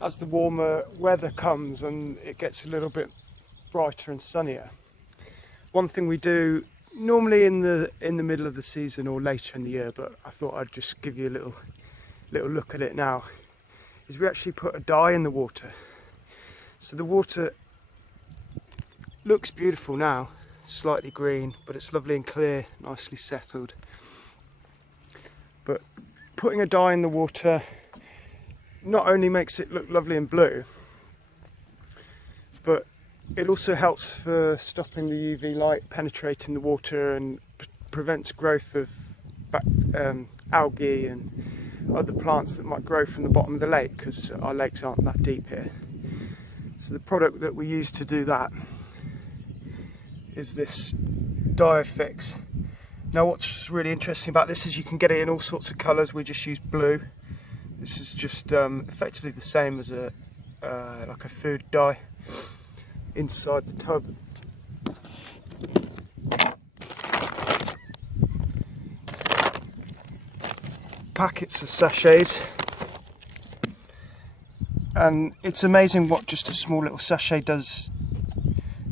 as the warmer weather comes and it gets a little bit brighter and sunnier. One thing we do normally in the middle of the season or later in the year, but I thought I'd just give you a little look at it now, is we actually put a dye in the water. So the water looks beautiful now, slightly green, but it's lovely and clear, nicely settled. But putting a dye in the water not only makes it look lovely and blue, but it also helps for stopping the UV light penetrating the water and prevents growth of algae and other plants that might grow from the bottom of the lake, because our lakes aren't that deep here. So the product that we use to do that is this Dye-O-Fix. Now what's really interesting about this is you can get it in all sorts of colours. We just use blue. This is just effectively the same as a like a food dye inside the tub. Packets of sachets, and it's amazing what just a small little sachet does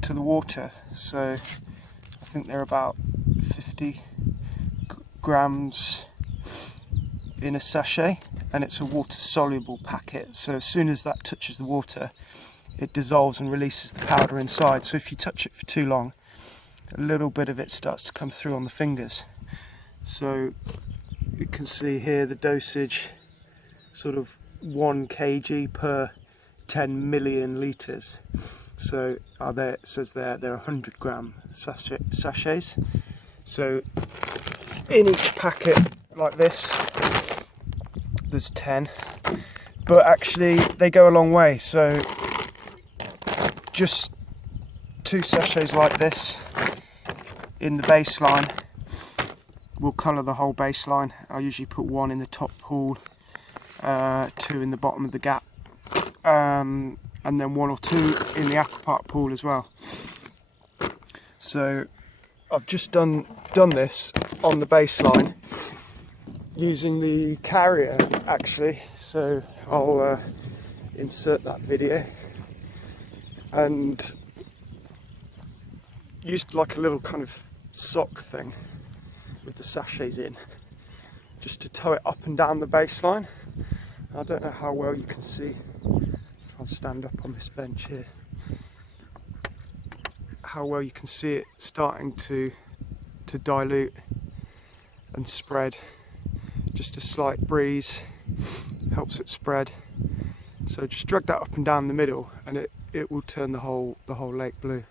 to the water. So I think they're about 50 grams in a sachet, and it's a water soluble packet, so as soon as that touches the water it dissolves and releases the powder inside. So if you touch it for too long, a little bit of it starts to come through on the fingers. So you can see here the dosage, sort of 1 kg per 10 million litres. So it says they're 100 gram sachets. So in each packet like this there's 10, but actually they go a long way. So just 2 sachets like this in the baseline will colour the whole baseline. I usually put 1 in the top pool, 2 in the bottom of the gap, and then 1 or 2 in the aquapark pool as well. So I've just done this on the baseline using the carrier actually, so I'll insert that video, and used like a little kind of sock thing with the sachets in, just to tow it up and down the baseline. I don't know how well you can see. I'll try and stand up on this bench here. How well you can see it starting to dilute and spread. Just a slight breeze helps it spread. So just drag that up and down the middle, and it will turn the whole lake blue.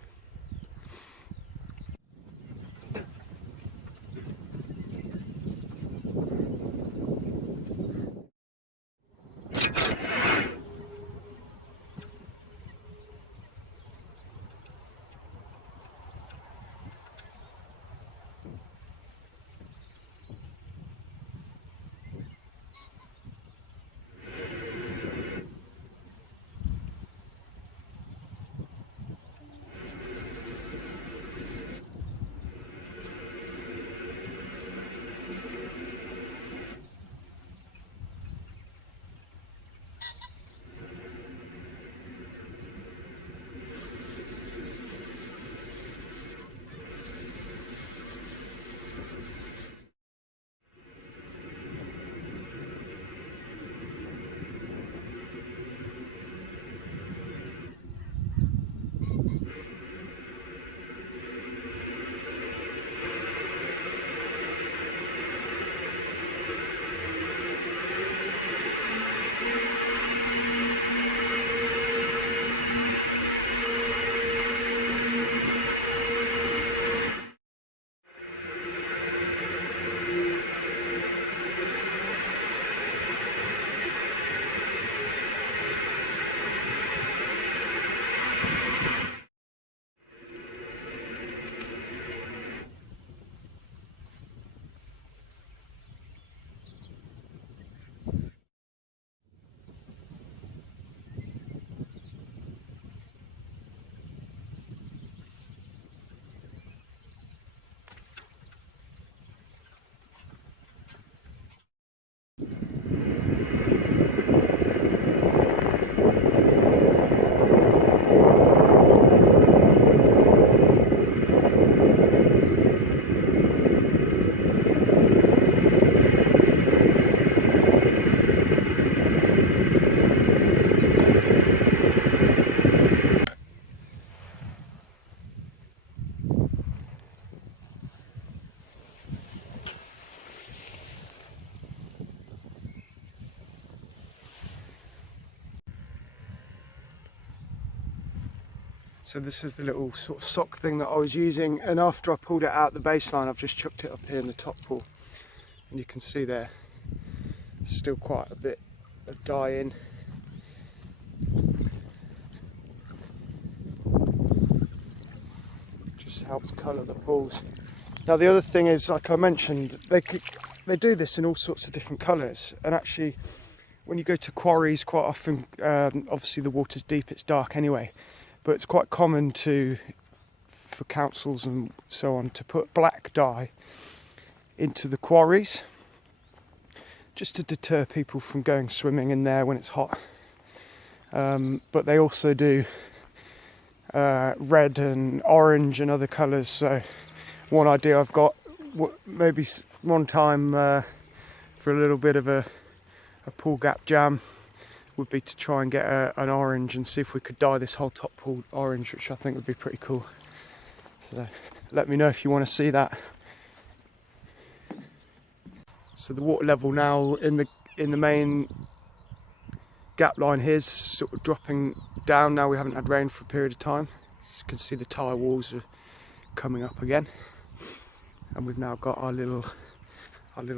So this is the little sort of sock thing that I was using, and after I pulled it out the baseline, I've just chucked it up here in the top pool, and you can see there still quite a bit of dye in. Just helps colour the pools. Now the other thing is, like I mentioned, they do this in all sorts of different colours, and actually when you go to quarries quite often, obviously the water's deep, it's dark anyway, but it's quite common for councils and so on to put black dye into the quarries just to deter people from going swimming in there when it's hot. But they also do red and orange and other colours. So one idea I've got, maybe one time for a little bit of a pool gap jam, would be to try and get an orange and see if we could dye this whole top pool orange, which I think would be pretty cool. So let me know if you want to see that. So the water level now in the main gap line here is sort of dropping down. Now we haven't had rain for a period of time. As you can see, the tyre walls are coming up again, and we've now got our little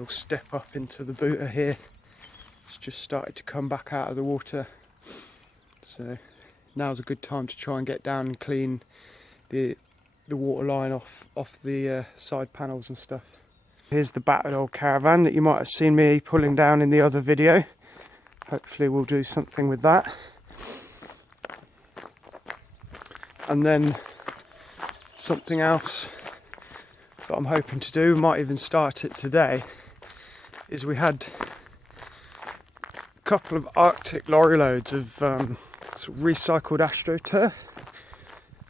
step up into the Buta here. It's just started to come back out of the water, so now's a good time to try and get down and clean the water line off the side panels and stuff. Here's the battered old caravan that you might have seen me pulling down in the other video. Hopefully we'll do something with that. And then something else that I'm hoping to do, might even start it today, is we had a couple of Arctic lorry loads of sort of recycled AstroTurf.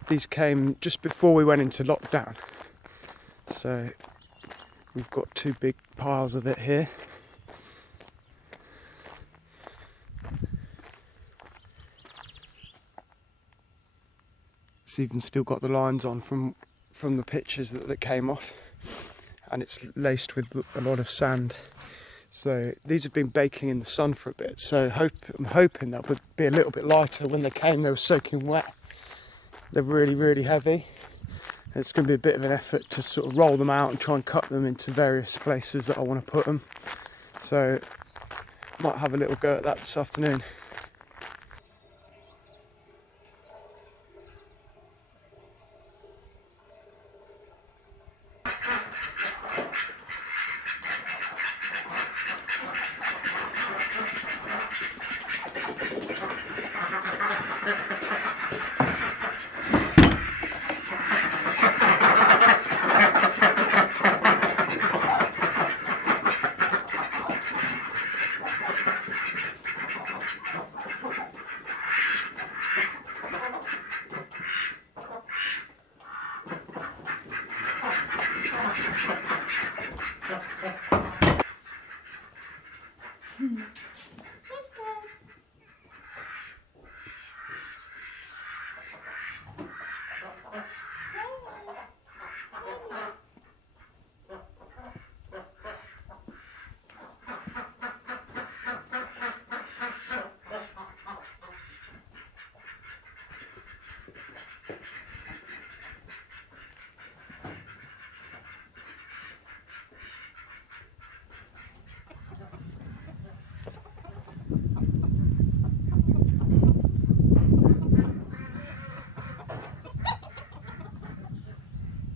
These came just before we went into lockdown, so we've got two big piles of it here. It's even still got the lines on from the pictures that came off, and it's laced with a lot of sand. So these have been baking in the sun for a bit, so I'm hoping that would be a little bit lighter. When they came, they were soaking wet. They're really, really heavy. It's going to be a bit of an effort to sort of roll them out and try and cut them into various places that I want to put them. So might have a little go at that this afternoon.